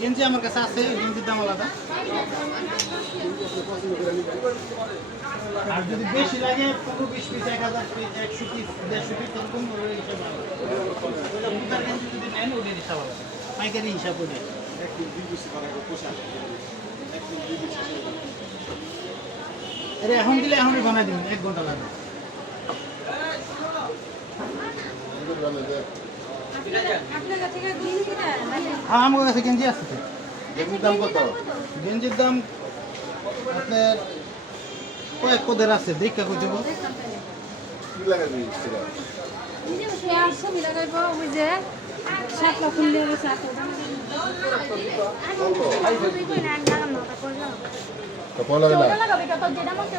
গেঞ্জি আমার কাছে আছে, গেঞ্জির দাম আলাদা। আর যদি বেশি লাগে 15-20 পিস, 1000 পিস, 100 পিস, 150 পিস এরকম হিসাব আলাদা। বুতার গেঞ্জি যদি নেন ওদের হিসাব আলাদা, পাইকারি হিসাব করে। আরে এখন দিলে এখনই বানাই দিবেন, 1 ঘন্টা লাগবে। হ্যাঁ আমার কাছে গেঞ্জি আছে। গেঞ্জির দাম কত? গেঞ্জির দাম আপনার কয়েক পদের আছে, দেখা কই দেবো। কি লাগাবি সেটা? তো পয়লা